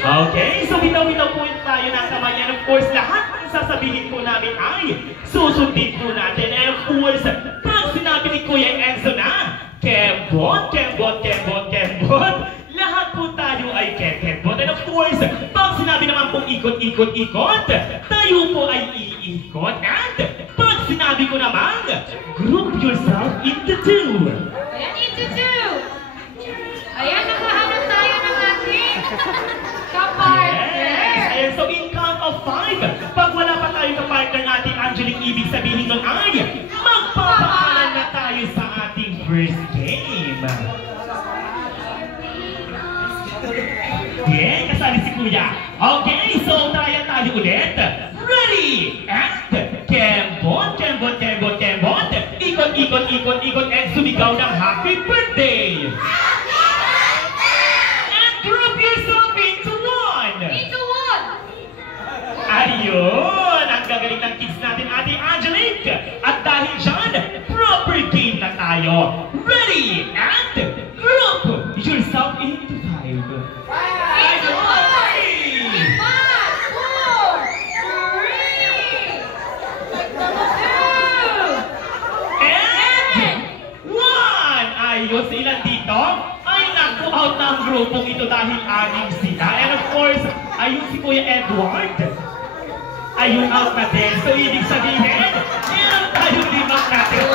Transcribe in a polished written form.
Okay, so bitaw-bitaw po tayo ng kamay. And of course, lahat ng sasabihin po namin ay susundin po natin. And of course, pag sinabi ni Kuya Enzo na, Kembot, Kembot, Kembot, Kembot, lahat po tayo ay Kembot. And of course, pag sinabi naman pong ikot, ikot, ikot, tayo po ay iikot. And pag sinabi ko naman, group yourself into two. Ayan, into two. Ayan, nakahanap tayo ng ating kapartner. Yes. So in count of 5, pag wala pa tayo kapartner ng ating Angelique, ibig sabihin nun ay magpapaalan na tayo sa ating first game. Yeah, kasali si Kuya. Okay, so tayo ulit. Ready? And Kembot, Kembot, Kembot, Kembot. Ikot, ikot, ikot, ikot, and sumigaw ng happy birthday. Ayun! Ang gagaling ng kids natin, Ate Angelique! At dahil dyan, proper game na tayo! Ready? And group yourself into 5. Into 5! 5, 4, 3, 2, and 1! Ayos, ilan dito? Ay naku, out na ang grupong ito dahil anim sila. And of course, ayun si Kuya Edward. Ayun out na din. So ibig sabihin, meron tayong 5 natin.